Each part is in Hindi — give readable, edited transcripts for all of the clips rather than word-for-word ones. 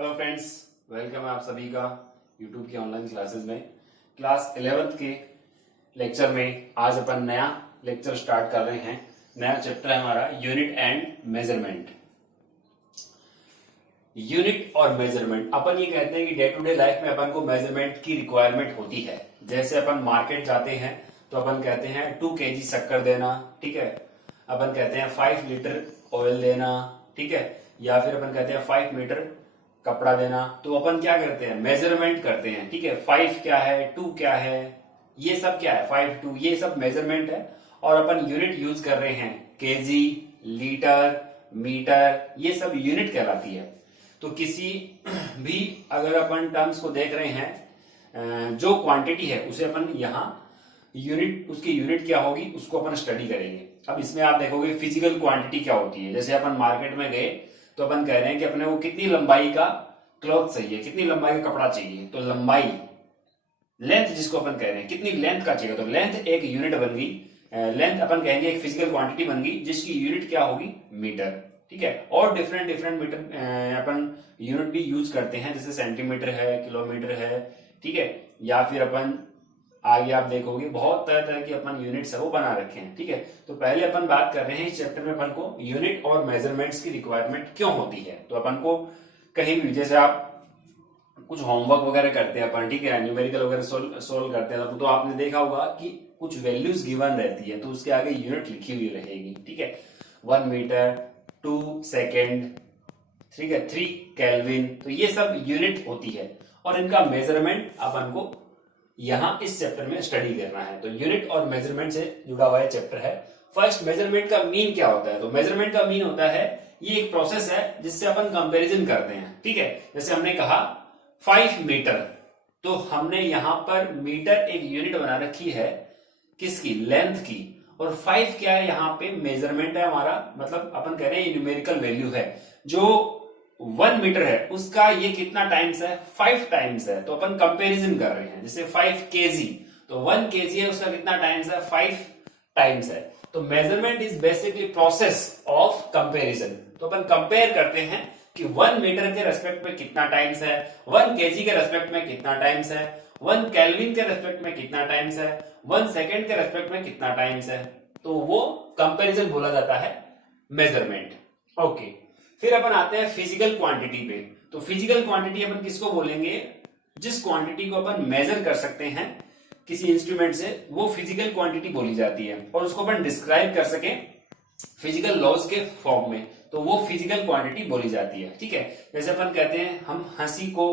हेलो फ्रेंड्स, वेलकम है आप सभी का यूट्यूब की ऑनलाइन क्लासेस में। क्लास 11th के लेक्चर में आज अपन नया लेक्चर स्टार्ट कर रहे हैं। नया चैप्टर है हमारा यूनिट एंड मेजरमेंट। यूनिट और मेजरमेंट अपन ये कहते हैं कि डे टू डे लाइफ में अपन को मेजरमेंट की रिक्वायरमेंट होती है। जैसे अपन मार्केट जाते हैं तो अपन कहते हैं 2 kg शक्कर देना, ठीक है। अपन कहते हैं 5 लीटर ऑयल देना, ठीक है। या फिर अपन कहते हैं 5 मीटर कपड़ा देना। तो अपन क्या करते हैं, मेजरमेंट करते हैं, ठीक है। 5 क्या है, 2 क्या है, ये सब क्या है, 5 2 ये सब मेजरमेंट है। और अपन यूनिट यूज कर रहे हैं, केजी, लीटर, मीटर, ये सब यूनिट कहलाती है। तो किसी भी अगर अपन टर्म्स को देख रहे हैं, जो क्वांटिटी है उसे अपन यहाँ यूनिट, उसकी यूनिट क्या होगी उसको अपन स्टडी करेंगे। अब इसमें आप देखोगे फिजिकल क्वांटिटी क्या होती है। जैसे अपन मार्केट में गए तो अपन कह रहे हैं कि अपने को कितनी लंबाई का क्लॉथ चाहिए, कितनी लंबाई का कपड़ा चाहिए। तो लंबाई, लेंथ जिसको अपन कह रहे हैं, कितनी लेंथ का चाहिए, तो लेंथ एक यूनिट बन गई। लेंथ अपन कहेंगे एक फिजिकल क्वांटिटी बन गई जिसकी यूनिट क्या होगी, मीटर, ठीक है। और डिफरेंट डिफरेंट मीटर अपन यूनिट भी यूज करते हैं, जैसे सेंटीमीटर है, किलोमीटर है, ठीक है। या फिर अपन आगे आप देखोगे बहुत तरह तरह की अपन यूनिट्स है वो बना रखे हैं, ठीक है। तो पहले अपन बात कर रहे हैं इस चैप्टर में अपन को यूनिट और मेजरमेंट्स की रिक्वायरमेंट क्यों होती है। तो अपन को कहीं भी, जैसे आप कुछ होमवर्क वगैरह करते हैं अपन, ठीक है, न्यूमेरिकल वगैरह सोल्व करते हैं, तो आपने देखा होगा कि कुछ वैल्यूज गिवन रहती है तो उसके आगे यूनिट लिखी हुई रहेगी, ठीक है। 1 मीटर, 2 सेकेंड, ठीक है, 3 केल्विन, तो ये सब यूनिट होती है। और इनका मेजरमेंट अपन को यहाँ इस चैप्टर में स्टडी करना है। तो यूनिट और मेजरमेंट से जुड़ा हुआ चैप्टर है। फर्स्ट, मेजरमेंट का मीन क्या होता है। तो मेजरमेंट का मीन होता है, ये एक प्रोसेस है जिससे अपन कंपैरिजन करते हैं, ठीक है। जैसे हमने कहा 5 मीटर, तो हमने यहां पर मीटर एक यूनिट बना रखी है, किसकी, लेंथ की। और 5 क्या है, यहाँ पे मेजरमेंट है हमारा, मतलब अपन कह रहे हैं न्यूमेरिकल वैल्यू है। जो 1 मीटर है उसका ये कितना टाइम्स है, 5 टाइम्स है। तो अपन कंपैरिजन कर रहे हैं, जैसे 5 केजी, तो 1 केजी है उसका कितना टाइम्स है, 5 टाइम्स है। तो measurement is basically process of comparison. तो अपन कंपेयर करते हैं कि 1 मीटर के रेस्पेक्ट में कितना टाइम्स है, 1 केजी के रेस्पेक्ट में कितना टाइम्स है, 1 केल्विन के रेस्पेक्ट में कितना टाइम्स है, 1 सेकेंड के रेस्पेक्ट में कितना टाइम्स है। तो वो कंपैरिजन बोला जाता है मेजरमेंट। ओके, फिर अपन आते हैं फिजिकल क्वांटिटी पे। तो फिजिकल क्वांटिटी अपन किसको बोलेंगे, जिस क्वांटिटी को अपन मेजर कर सकते हैं किसी इंस्ट्रूमेंट से, वो फिजिकल क्वांटिटी बोली जाती है। और उसको अपन डिस्क्राइब कर सके फिजिकल लॉज के फॉर्म में, तो वो फिजिकल क्वांटिटी बोली जाती है, ठीक है। जैसे अपन कहते हैं हम हंसी को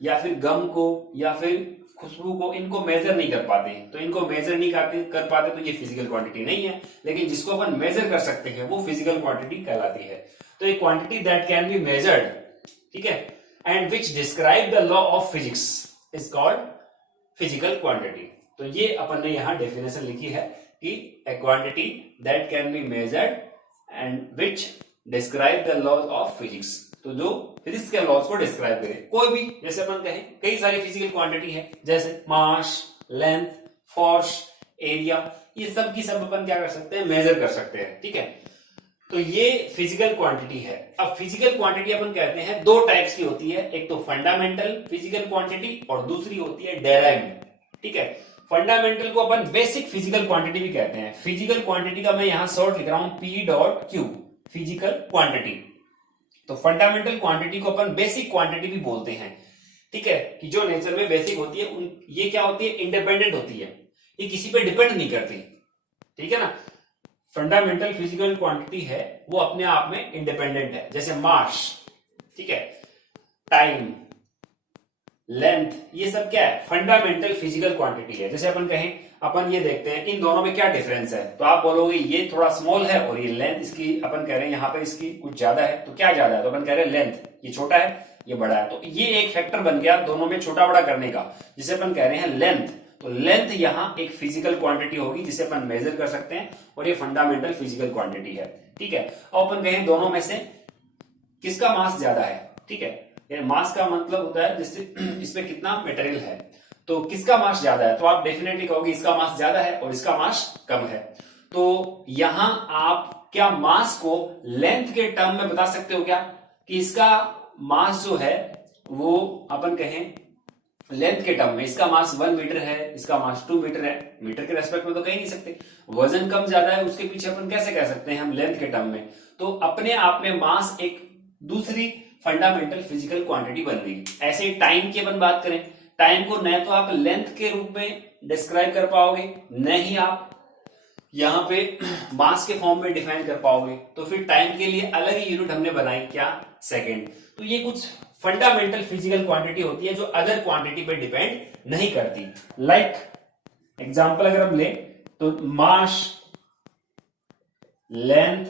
या फिर गम को या फिर खुशबू को, इनको मेजर नहीं कर पाते, तो इनको मेजर नहीं कर पाते तो ये फिजिकल क्वांटिटी नहीं है। लेकिन जिसको अपन मेजर कर सकते हैं वो फिजिकल क्वांटिटी कहलाती है। तो एक quantity that can be measured, ठीक है, and which describe the law of physics is called physical quantity. तो ये अपन ने यहां डेफिनेशन लिखी है कि ए quantity that can be measured and which describe the law of physics. तो जो फिजिक्स के लॉज को डिस्क्राइब करे, कोई भी, जैसे अपन कहें कई सारी फिजिकल क्वांटिटी है, जैसे मास, लेंथ, फोर्स, एरिया, ये सब की सब अपन क्या कर सकते हैं, मेजर कर सकते हैं, ठीक है। तो ये फिजिकल क्वांटिटी है। अब फिजिकल क्वांटिटी अपन कहते हैं 2 टाइप्स की होती है, एक तो फंडामेंटल फिजिकल क्वांटिटी और दूसरी होती है डेराइव्ड, ठीक है। फंडामेंटल को अपन बेसिक फिजिकल क्वांटिटी भी कहते हैं। फिजिकल क्वांटिटी का मैं यहां शॉर्ट लिख रहा हूं P.Q, फिजिकल क्वांटिटी। तो फंडामेंटल क्वांटिटी को अपन बेसिक क्वांटिटी भी बोलते हैं, ठीक है, कि जो नेचर में बेसिक होती है, ये क्या होती है, इंडिपेंडेंट होती है, ये किसी पे डिपेंड नहीं करती, ठीक है ना। फंडामेंटल फिजिकल क्वांटिटी है वो अपने आप में इंडिपेंडेंट है, जैसे मास, ठीक है, टाइम, लेंथ, ये सब क्या है, फंडामेंटल फिजिकल क्वांटिटी है। जैसे अपन कहें, अपन ये देखते हैं इन दोनों में क्या डिफरेंस है, तो आप बोलोगे ये थोड़ा स्मॉल है और ये लेंथ इसकी, अपन कह रहे हैं यहाँ पे इसकी कुछ ज्यादा है। तो क्या ज्यादा है, तो अपन कह रहे हैं लेंथ, ये छोटा है ये बड़ा है। तो ये एक फैक्टर बन गया दोनों में छोटा बड़ा करने का, जिसे अपन कह रहे हैं लेंथ। तो लेंथ यहाँ एक फिजिकल क्वांटिटी होगी जिसे अपन मेजर कर सकते हैं, और ये फंडामेंटल फिजिकल क्वांटिटी है, ठीक है। अब अपन कहें दोनों में से किसका मास ज्यादा है, ठीक है, मास का मतलब होता है जिससे इसमें कितना मटेरियल है, तो किसका मास ज्यादा है, तो आप डेफिनेटली कहोगे इसका मास ज्यादा है और इसका मास कम है। तो यहां आप क्या मास को लेंथ के टर्म में बता सकते हो क्या, कि इसका मास जो है वो अपन कहें लेंथ के टर्म में, इसका मास 1 मीटर है, इसका मास 2 मीटर है, मीटर के रेस्पेक्ट में तो कह नहीं सकते। वजन कम ज्यादा है उसके पीछे अपन कैसे कह सकते हैं हम लेंथ के टर्म में। तो अपने आप में मास एक दूसरी फंडामेंटल फिजिकल क्वांटिटी बन गई। ऐसे ही टाइम की अपन बात करें, टाइम को न तो आप लेंथ के रूप में डिस्क्राइब कर पाओगे, न ही आप यहां पे मास के फॉर्म में डिफाइन कर पाओगे। तो फिर टाइम के लिए अलग ही यूनिट हमने बनाई, क्या, सेकेंड। तो ये कुछ फंडामेंटल फिजिकल क्वांटिटी होती है जो अदर क्वांटिटी पे डिपेंड नहीं करती। लाइक एग्जांपल अगर हम ले तो मास, लेंथ,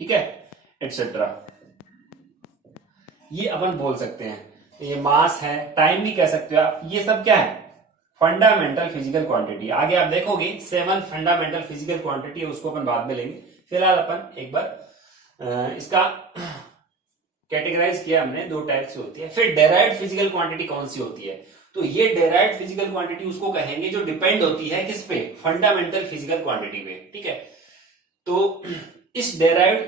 ठीक है, एटसेट्रा, ये अपन बोल सकते हैं। तो ये मास है, टाइम भी कह सकते हो आप, ये सब क्या है, फंडामेंटल फिजिकल क्वांटिटी। आगे आप देखोगे 7 फंडामेंटल फिजिकल क्वांटिटी है, उसको अपन बाद में लेंगे। फिलहाल अपन एक बार इसका कैटेगराइज किया हमने, 2 टाइप से होती है। फिर डेराइव्ड फिजिकल क्वांटिटी कौन सी होती है, तो ये डेराइव्ड फिजिकल क्वांटिटी उसको कहेंगे जो डिपेंड होती है किस पे, फंडामेंटल फिजिकल क्वांटिटी पे, ठीक है। तो इस डेराइव्ड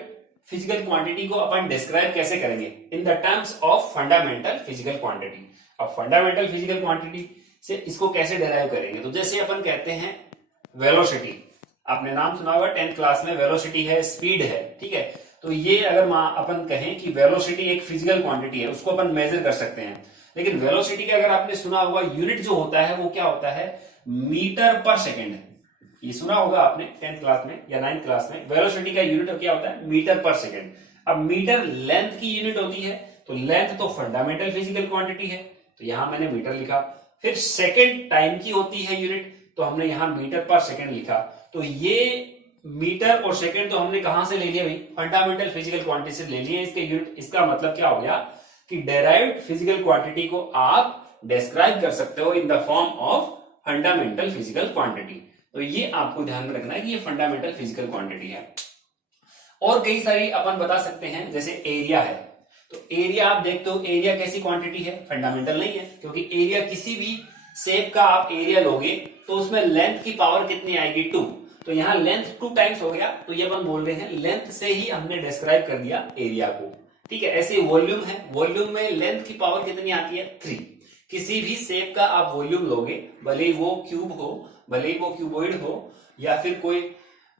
फिजिकल क्वांटिटी को अपन डिस्क्राइब कैसे करेंगे, in the terms of fundamental physical quantity. अब फंडामेंटल फिजिकल क्वांटिटी से इसको कैसे डेराइव करेंगे, तो जैसे अपन कहते हैं वेलोसिटी, आपने नाम सुना होगा 10th क्लास में, वेलोसिटी है, स्पीड है, ठीक है। तो ये अगर अपन कहें कि वेलोसिटी एक फिजिकल क्वांटिटी है, उसको अपन मेजर कर सकते हैं। लेकिन वेलोसिटी का अगर आपने सुना होगा यूनिट जो होता है वो क्या होता है, मीटर पर सेकेंड। ये सुना होगा आपने 10th क्लास में या 9th क्लास में, वेलोसिटी का यूनिट क्या होता है, मीटर पर सेकेंड। अब मीटर लेंथ की यूनिट होती है, तो लेंथ तो फंडामेंटल फिजिकल क्वांटिटी है, तो यहां मैंने मीटर लिखा। फिर सेकेंड टाइम की होती है यूनिट, तो हमने यहां मीटर पर सेकेंड लिखा। तो ये मीटर और सेकेंड तो हमने कहां से ले लिया भाई, फंडामेंटल फिजिकल क्वांटिटी से ले लिए इसके यूनिट। इसका मतलब क्या हो गया कि डेराइव्ड फिजिकल क्वांटिटी को आप डिस्क्राइब कर सकते हो in the form of fundamental physical quantity. तो ये आपको ध्यान में रखना है कि ये फंडामेंटल फिजिकल क्वांटिटी है। और कई सारी अपन बता सकते हैं, जैसे एरिया है, तो एरिया आप देखते हो, एरिया कैसी क्वांटिटी है, फंडामेंटल नहीं है, क्योंकि एरिया किसी भी शेप का आप एरिया लोगे तो उसमें लेंथ की पावर कितनी आएगी, 2। तो यहां लेंथ 2 टाइम्स हो गया, तो ये अपन बोल रहे हैं लेंथ से ही हमने डिस्क्राइब कर दिया एरिया को, ठीक है। ऐसे वॉल्यूम है, वॉल्यूम में लेंथ की पावर कितनी आती है, 3। किसी भी शेप का आप वॉल्यूम लोगे, भले ही वो क्यूब हो, भले ही वो क्यूबॉइड हो, या फिर कोई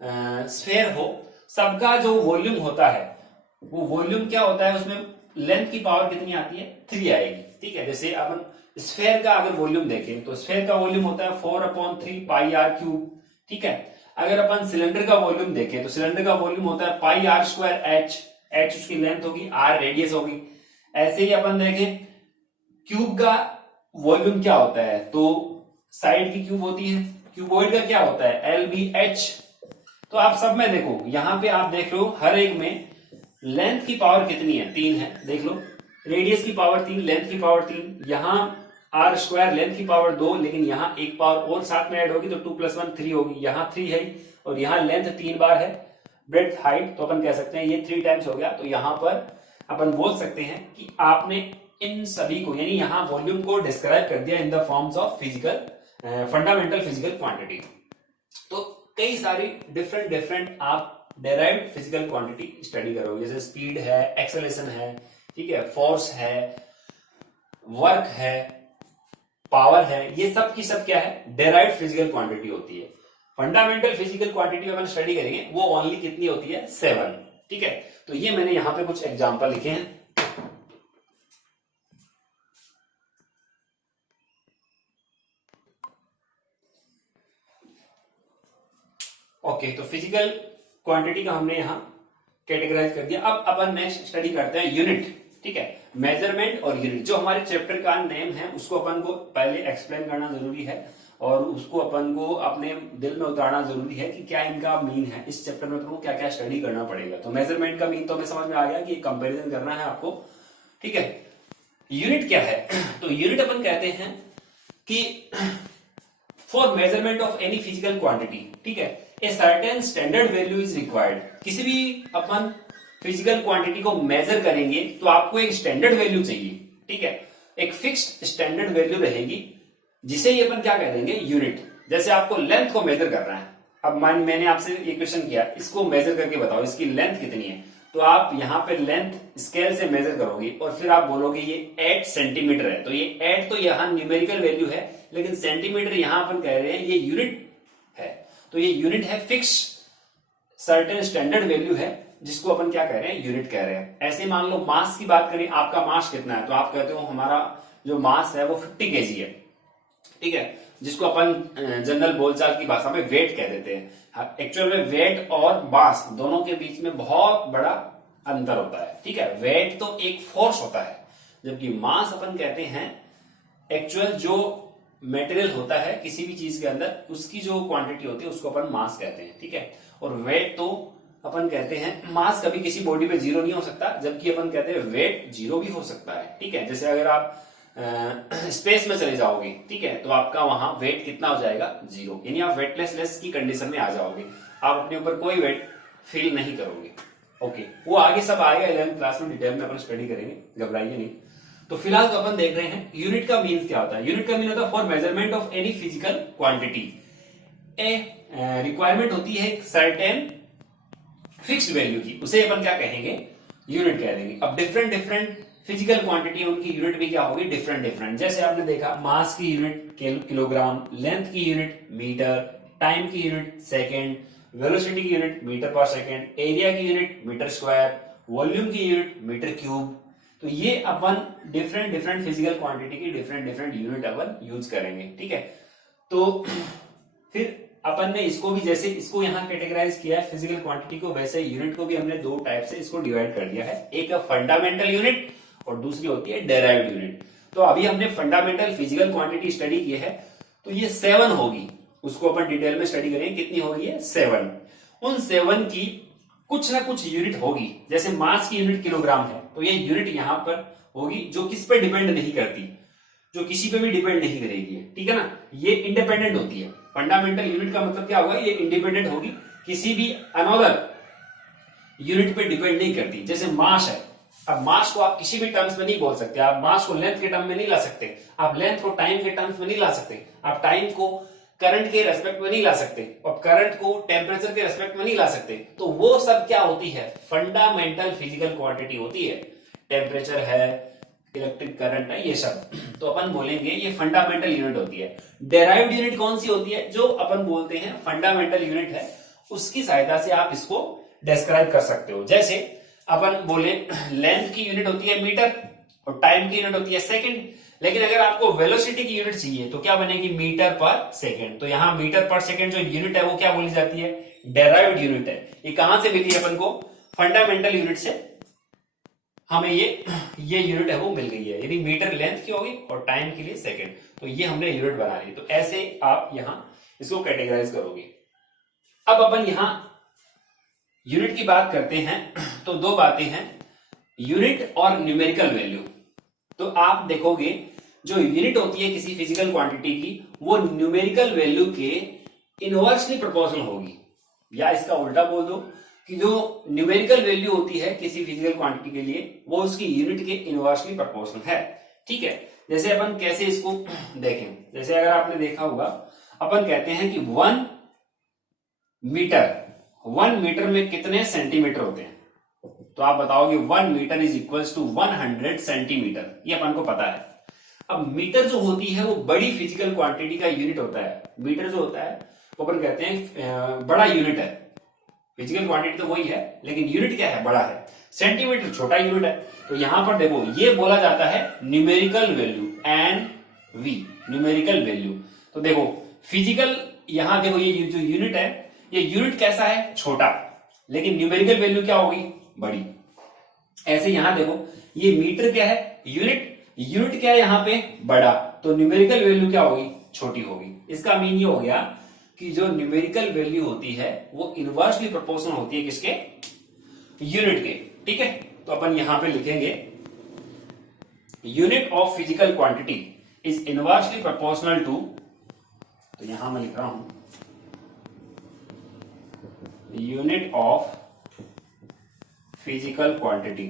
स्फेयर हो, सबका जो वॉल्यूम होता है वो वॉल्यूम क्या होता है, उसमें लेंथ की पावर कितनी आती है, 3 आएगी, ठीक है। जैसे अपन स्फेयर का अगर वॉल्यूम देखें तो स्फेयर का वॉल्यूम होता है 4/3 पाई आर क्यूब, ठीक है। अगर अपन सिलेंडर का वॉल्यूम देखें तो सिलेंडर का वॉल्यूम होता है पाई आर स्क्वायर एच, एच उसकी लेंथ होगी, आर रेडियस होगी। ऐसे ही अपन देखें क्यूब का वॉल्यूम क्या होता है, तो साइड की क्यूब होती है, क्यूबॉइड का क्या होता है, एल बी एच। तो आप सब में देखो, यहां पे आप देख लो हर एक में लेंथ की पावर कितनी है, 3 है, देख लो, रेडियस की पावर 3, लेंथ की पावर 3, यहां आर स्क्वायर लेंथ की पावर 2, लेकिन यहां एक पावर और साथ में ऐड होगी तो 2 + 1 3 होगी, यहां 3 है, और यहां लेंथ 3 बार है, ब्रेड्थ हाइट, तो अपन कह सकते हैं ये 3 टाइम्स हो गया। तो यहां पर अपन बोल सकते हैं कि आपने इन सभी को, यानी यहां वॉल्यूम को डिस्क्राइब कर दिया in the forms of physical fundamental physical quantity. तो कई सारी डिफरेंट आप डेराइव्ड फिजिकल क्वांटिटी स्टडी करोगे, जैसे स्पीड है, एक्सेलरेशन है, ठीक है, फोर्स है, वर्क है, पावर है, ये सब की सब क्या है, डेराइव्ड फिजिकल क्वांटिटी होती है। फंडामेंटल फिजिकल क्वांटिटी अपन स्टडी करेंगे वो ओनली कितनी होती है, 7, ठीक है। तो ये मैंने यहां पे कुछ एग्जांपल लिखे हैं। ओके, तो फिजिकल क्वांटिटी का हमने यहां कैटेगराइज कर दिया। अब अपन नेक्स्ट स्टडी करते हैं यूनिट, ठीक है, मेजरमेंट और यूनिट। जो हमारे चैप्टर का नेम है उसको अपन को पहले एक्सप्लेन करना जरूरी है, और उसको अपन को अपने दिल में उतारना जरूरी है कि क्या इनका मीन है, इस चैप्टर में अपन को क्या क्या स्टडी करना पड़ेगा। तो मेजरमेंट का मीन तो हमें समझ में आ गया कि कंपेरिजन करना है आपको, ठीक है। यूनिट क्या है, तो यूनिट अपन कहते हैं कि for measurement of any physical quantity, ठीक है, a certain standard value is required. किसी भी अपन फिजिकल क्वांटिटी को मेजर करेंगे तो आपको एक स्टैंडर्ड वैल्यू चाहिए, ठीक है, एक फिक्स्ड स्टैंडर्ड वैल्यू रहेगी, जिसे ही अपन क्या कह देंगे, यूनिट। जैसे आपको लेंथ को मेजर करना है, अब मैंने आपसे ये क्वेश्चन किया, इसको मेजर करके बताओ इसकी लेंथ कितनी है, तो आप यहाँ पे लेंथ स्केल से मेजर करोगे और फिर आप बोलोगे ये 8 सेंटीमीटर है, तो ये 8 तो यहाँ न्यूमेरिकल वैल्यू है, लेकिन सेंटीमीटर यहाँ अपन कह रहे हैं ये यूनिट है, तो ये यूनिट है फिक्स सर्टेन स्टैंडर्ड वैल्यू है, जिसको अपन क्या कह रहे हैं, यूनिट कह रहे हैं। ऐसे मान लो मास की बात करें, आपका मास कितना है, तो आप कहते हो हमारा जो मास है वो 50 केजी है, ठीक है, जिसको अपन जनरल बोलचाल की भाषा में वेट कह देते हैं। एक्चुअल में वेट और मास दोनों के बीच में बहुत बड़ा अंतर होता है, ठीक है। वेट तो एक फोर्स होता है, जबकि मास अपन कहते हैं एक्चुअल जो मटेरियल होता है किसी भी चीज के अंदर, उसकी जो क्वांटिटी होती है उसको अपन मास कहते हैं, ठीक है। और वेट तो अपन कहते हैं, मास कभी किसी बॉडी पे जीरो नहीं हो सकता, जबकि अपन कहते हैं वेट जीरो भी हो सकता है, ठीक है। जैसे अगर आप स्पेस में चले जाओगे, ठीक है, तो आपका वहां वेट कितना हो जाएगा, जीरो, यानी आप वेटलेसनेस की कंडीशन में आ जाओगे, आप अपने ऊपर कोई वेट फील नहीं करोगे। ओके, वो आगे सब आएगा 11th क्लास में, डिटेल में अपन स्टडी करेंगे, घबराइए नहीं। तो फिलहाल तो अपन देख रहे हैं यूनिट का मीन्स क्या होता है। यूनिट का मीन होता है for measurement of any physical quantity. A requirement होती है एक सर्टेन फिक्स्ड वैल्यू की, उसे अपन क्या कहेंगे, यूनिट कह देंगे। अब डिफरेंट डिफरेंट फिजिकल क्वांटिटी, उनकी यूनिट भी क्या होगी, डिफरेंट डिफरेंट। जैसे आपने देखा मास की यूनिट किलोग्राम, लेंथ की यूनिट मीटर, टाइम की यूनिट सेकेंड, वेलोसिटी की यूनिट मीटर पर सेकेंड, एरिया की यूनिट मीटर स्क्वायर, वॉल्यूम की यूनिट मीटर क्यूब। तो ये अपन डिफरेंट डिफरेंट फिजिकल क्वांटिटी की डिफरेंट डिफरेंट यूनिट अपन यूज करेंगे, ठीक है। तो फिर अपन ने इसको भी, जैसे इसको यहाँ कैटेगराइज किया है फिजिकल क्वांटिटी को, वैसे यूनिट को भी हमने दो टाइप से इसको डिवाइड कर दिया है। एक है फंडामेंटल यूनिट और दूसरी होती है डेराइव्ड यूनिट। तो अभी हमने फंडामेंटल फिजिकल क्वांटिटी स्टडी की है, तो ये 7 होगी, उसको अपन डिटेल में स्टडी करेंगे। कितनी होगी, 7। उन 7 की कुछ ना कुछ यूनिट होगी। जैसे मास की यूनिट किलोग्राम है, तो ये यूनिट यहां पर होगी जो किस पे डिपेंड नहीं करती, जो किसी पे भी डिपेंड नहीं करेगी, ठीक है ना, ये इंडिपेंडेंट होती है। फंडामेंटल यूनिट का मतलब क्या होगा, ये इंडिपेंडेंट होगी, किसी भी अनदर यूनिट पे डिपेंड नहीं करती। जैसे मास है, अब मास को आप किसी भी टर्म्स में नहीं बोल सकते, आप मास को लेंथ के टर्म में नहीं ला सकते, आप लेंथ को टाइम के टर्म्स में नहीं ला सकते, आप टाइम को करंट के रेस्पेक्ट में नहीं ला सकते, और करंट को टेम्परेचर के रेस्पेक्ट में नहीं ला सकते। तो वो सब क्या होती है, फंडामेंटल फिजिकल क्वांटिटी होती है। टेम्परेचर है, इलेक्ट्रिक करंट है, ये सब तो अपन बोलेंगे ये फंडामेंटल यूनिट होती है। डेराइव्ड यूनिट कौन सी होती है, जो अपन बोलते हैं फंडामेंटल यूनिट है, उसकी सहायता से आप इसको डिस्क्राइब कर सकते हो। जैसे अपन बोले लेंथ की यूनिट होती है मीटर और टाइम की यूनिट होती है सेकंड, लेकिन अगर आपको वेलोसिटी की यूनिट चाहिए तो क्या बनेगी, मीटर पर सेकंड। तो यहाँ मीटर पर सेकंड जो यूनिट है वो क्या बोली जाती है, डेराइव्ड यूनिट है। ये कहां से मिली है अपन को, फंडामेंटल यूनिट से हमें ये यूनिट है वो मिल गई है, यानी मीटर लेंथ की होगी और टाइम के लिए सेकंड, तो ये हमने यूनिट बना ली। तो ऐसे आप यहां इसको कैटेगराइज करोगे। अब अपन यहां यूनिट की बात करते हैं, तो दो बातें हैं, यूनिट और न्यूमेरिकल वैल्यू। तो आप देखोगे जो यूनिट होती है किसी फिजिकल क्वांटिटी की, वो न्यूमेरिकल वैल्यू के इनवर्सली प्रोपोर्शनल होगी, या इसका उल्टा बोल दो कि जो न्यूमेरिकल वैल्यू होती है किसी फिजिकल क्वांटिटी के लिए, वो उसकी यूनिट के इनवर्सली प्रोपोर्शनल है, ठीक है। जैसे अपन कैसे इसको देखें, जैसे अगर आपने देखा होगा, अपन कहते हैं कि 1 मीटर में कितने सेंटीमीटर होते हैं, तो आप बताओगे 1 metre is equals to 100 centimetre, ये अपन को पता है। अब मीटर जो होती है वो बड़ी फिजिकल क्वांटिटी का यूनिट होता है। मीटर जो होता है वो अपन कहते हैं बड़ा यूनिट है, फिजिकल क्वांटिटी तो वही है लेकिन यूनिट क्या है, बड़ा है। सेंटीमीटर छोटा यूनिट है। तो यहां पर देखो ये बोला जाता है numerical value, NV, numerical value. तो देखो फिजिकल, यहां देखो ये जो यूनिट है, ये यूनिट कैसा है, छोटा, लेकिन न्यूमेरिकल वैल्यू क्या होगी, बड़ी। ऐसे यहां देखो ये मीटर क्या है, यूनिट क्या है यहाँ पे, बड़ा, तो न्यूमेरिकल वैल्यू क्या होगी, छोटी होगी। इसका मीन ये हो गया कि जो न्यूमेरिकल वैल्यू होती है वो इनवर्सली प्रोपोर्शनल होती है किसके, यूनिट के, ठीक है। तो अपन यहां पे लिखेंगे unit of physical quantity is inversely proportional to, तो यहां मैं लिख रहा हूं unit of physical quantity,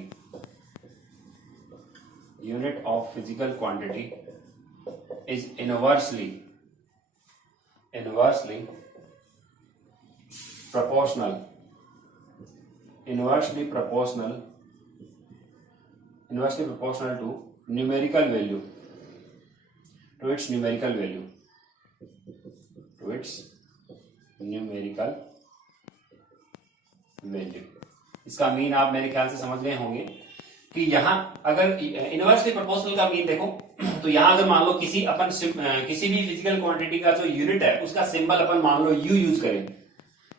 unit of physical quantity is inversely proportional inversely proportional to numerical value to its numerical value. इसका मीन आप मेरे ख्याल से समझ गए होंगे कि यहां अगर इनवर्सली प्रोपोर्शनल का मीन देखो तो यहां अगर मान लो किसी भी फिजिकल क्वांटिटी का जो यूनिट है उसका सिंबल अपन मान लो यू यूज करें,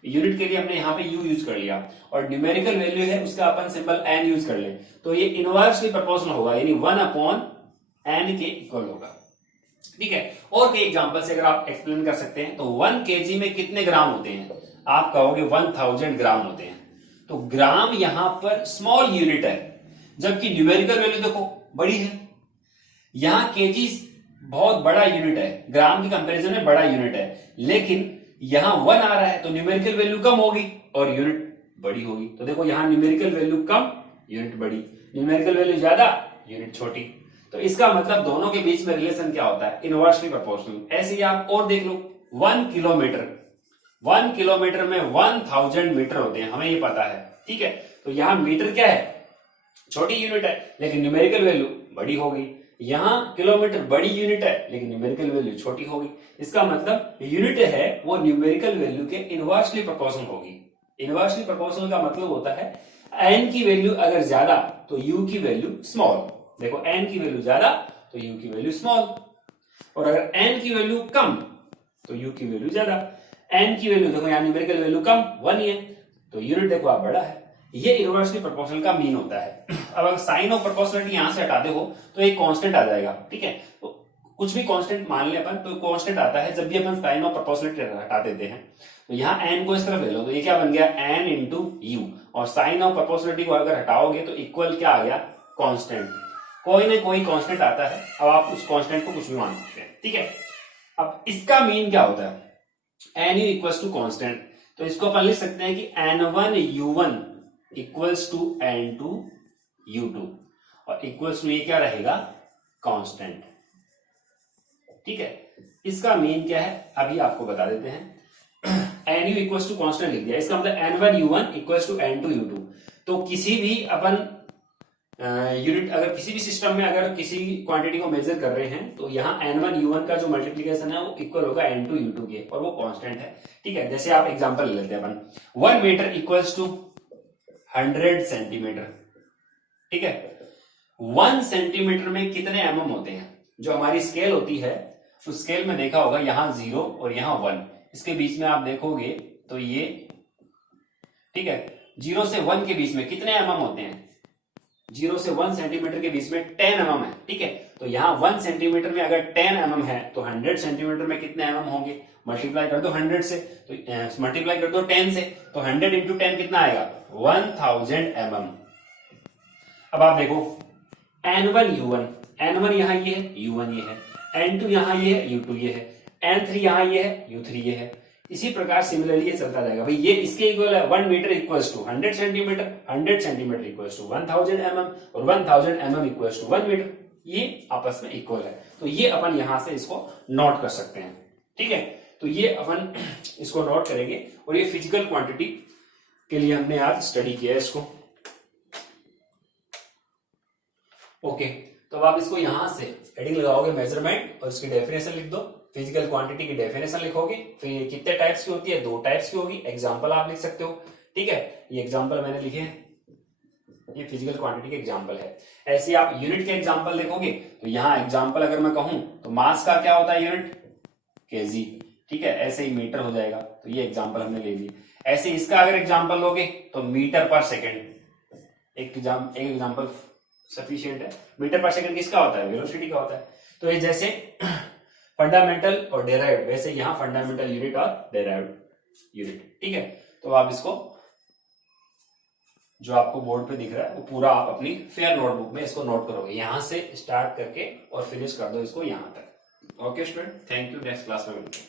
यूनिट के लिए हमने यहाँ पे यू यूज कर लिया, और न्यूमेरिकल वैल्यू है उसका अपन सिंबल एन यूज कर ले, तो ये इनवर्सली प्रोपोर्शनल होगा, यानी 1/n के इक्वल होगा। ठीक है, और कई एग्जांपल से अगर आप एक्सप्लेन कर सकते हैं तो 1 kg में कितने ग्राम होते हैं, आप कहोगे 1000 ग्राम होते हैं। तो ग्राम यहां पर स्मॉल यूनिट है, जबकि न्यूमेरिकल वैल्यू देखो बड़ी है। यहां केजी बहुत बड़ा यूनिट है, ग्राम की कंपैरिजन में बड़ा यूनिट है, लेकिन यहां 1 आ रहा है तो न्यूमेरिकल वैल्यू कम होगी और यूनिट बड़ी होगी। तो देखो यहां न्यूमेरिकल वैल्यू कम, यूनिट बड़ी, न्यूमेरिकल वैल्यू ज्यादा, यूनिट छोटी। तो इसका मतलब दोनों के बीच में रिलेशन क्या होता है, इनवर्सली प्रोपोर्शनल। ऐसे ही आप और देख लो, 1 किलोमीटर में 1000 मीटर होते हैं, हमें ये पता है। ठीक है, तो यहां मीटर क्या है, छोटी यूनिट है, लेकिन न्यूमेरिकल वैल्यू बड़ी होगी। यहां किलोमीटर बड़ी यूनिट है लेकिन न्यूमेरिकल वैल्यू छोटी होगी। इसका मतलब यूनिट है वो न्यूमेरिकल वैल्यू के इनवर्सली प्रोपोर्शनल होगी। इनवर्सली प्रोपोर्शनल का मतलब होता है एन की वैल्यू अगर ज्यादा तो यू की वैल्यू स्मॉल। देखो एन की वैल्यू ज्यादा तो यू की वैल्यू स्मॉल, और अगर एन की वैल्यू कम तो यू की वैल्यू ज्यादा। एन की वैल्यू देखो यहाँ न्यूमेरिकल वैल्यू कम 1 ही है, तो यूनिट देखो आप बड़ा है। ये इनवर्सली प्रोपोर्शनल का मीन होता है। अब अगर साइन ऑफ प्रोपोर्शनलिटी यहां से हटाते हो तो एक कांस्टेंट आ जाएगा। ठीक है, तो कुछ भी कांस्टेंट मान ले अपन, तो कांस्टेंट आता है जब भी अपन साइन ऑफ प्रोपोर्शनलिटी हटा देते हैं। तो यहाँ एन को इस तरफ ले लो, तो ये क्या बन गया, एन इंटू यू, और साइन ऑफ प्रोपोर्शनलिटी को अगर हटाओगे तो इक्वल क्या आ गया, कांस्टेंट। कोई ना कोई कांस्टेंट आता है, अब आप उस कांस्टेंट को कुछ भी मान सकते हैं। ठीक है, अब इसका मीन क्या होता है, N U equals to constant. तो इसको अपन लिख सकते हैं कि n1u1 इक्वल्स टू n2u2, और इक्वल्स टू ये क्या रहेगा, कांस्टेंट। ठीक है, इसका मीन क्या है अभी आपको बता देते हैं। N U equals to constant लिख दिया, इसका मतलब n1u1 इक्वल्स टू n2u2। तो किसी भी अपन यूनिट अगर किसी भी सिस्टम में अगर किसी क्वांटिटी को मेजर कर रहे हैं तो यहाँ n1u1 का जो मल्टीप्लीकेशन है वो इक्वल होगा n2u2 के, और वो कांस्टेंट है। ठीक है, जैसे आप एग्जांपल ले लेते हैं अपन, 1 मीटर इक्वल्स टू 100 सेंटीमीटर। ठीक है, 1 सेंटीमीटर में कितने mm होते हैं, जो हमारी स्केल होती है उस स्केल में देखा होगा यहाँ 0 और यहाँ 1, इसके बीच में आप देखोगे तो ये, ठीक है, 0 से 1 के बीच में कितने mm होते हैं, 0 से 1 सेंटीमीटर के बीच में 10 mm है। ठीक है, तो यहाँ 1 सेंटीमीटर में अगर 10 mm है तो 100 सेंटीमीटर में कितने mm होंगे, मल्टीप्लाई कर दो 100 से, तो मल्टीप्लाई कर दो 10 से, तो 100 इंटू 10 कितना आएगा, 1000 mm। अब आप देखो n1u1, n1 यहाँ ये है, u1 ये है, n2 यहाँ ये है, u2 ये है, n3 यहाँ ये है, u3 ये है। इसी प्रकार सिमिलरली ये चलता जाएगा भाई, ये इसके इक्वल है 1 metre equals to 100 centimetre, 100 centimetre equals to 1000 mm, और 1000 mm इक्वल्स टू 1 मीटर, ये आपस में इक्वल है। तो ये अपन यहां से इसको नोट कर सकते हैं। ठीक है, तो ये अपन इसको नोट करेंगे, और ये फिजिकल क्वांटिटी के लिए हमने आज स्टडी किया है इसको। ओके, तो अब आप इसको यहां से हेडिंग लगाओगे मेजरमेंट, और इसकी डेफिनेशन लिख दो, फिजिकल क्वांटिटी की डेफिनेशन लिखोगे, फिर ये कितने टाइप्स की होती है, 2 टाइप्स की होगी, एग्जांपल आप लिख सकते हो। ठीक है, ये एग्जांपल मैंने लिखे हैं, ये फिजिकल क्वांटिटी के एग्जांपल है। ऐसे आप यूनिट के एग्जांपल देखोगे तो यहाँ एग्जांपल अगर मैं कहूं तो मास का क्या होता है यूनिट, केजी। ठीक है, ऐसे ही मीटर हो जाएगा, तो ये एग्जांपल हमने ले लिया। ऐसे इसका अगर एग्जांपल लोगे तो मीटर पर सेकेंड, एक एग्जांपल सफिशिएंट है। मीटर पर सेकेंड किसका होता है, वेलोसिटी का होता है। तो ये जैसे फंडामेंटल और डेराइव्ड, वैसे यहाँ फंडामेंटल यूनिट और डेराइव्ड यूनिट। ठीक है, तो आप इसको जो आपको बोर्ड पे दिख रहा है वो पूरा आप अपनी फेयर नोटबुक में इसको नोट करोगे, यहां से स्टार्ट करके और फिनिश कर दो इसको यहां तक। Okay student, thank you, next class में मिलते हैं।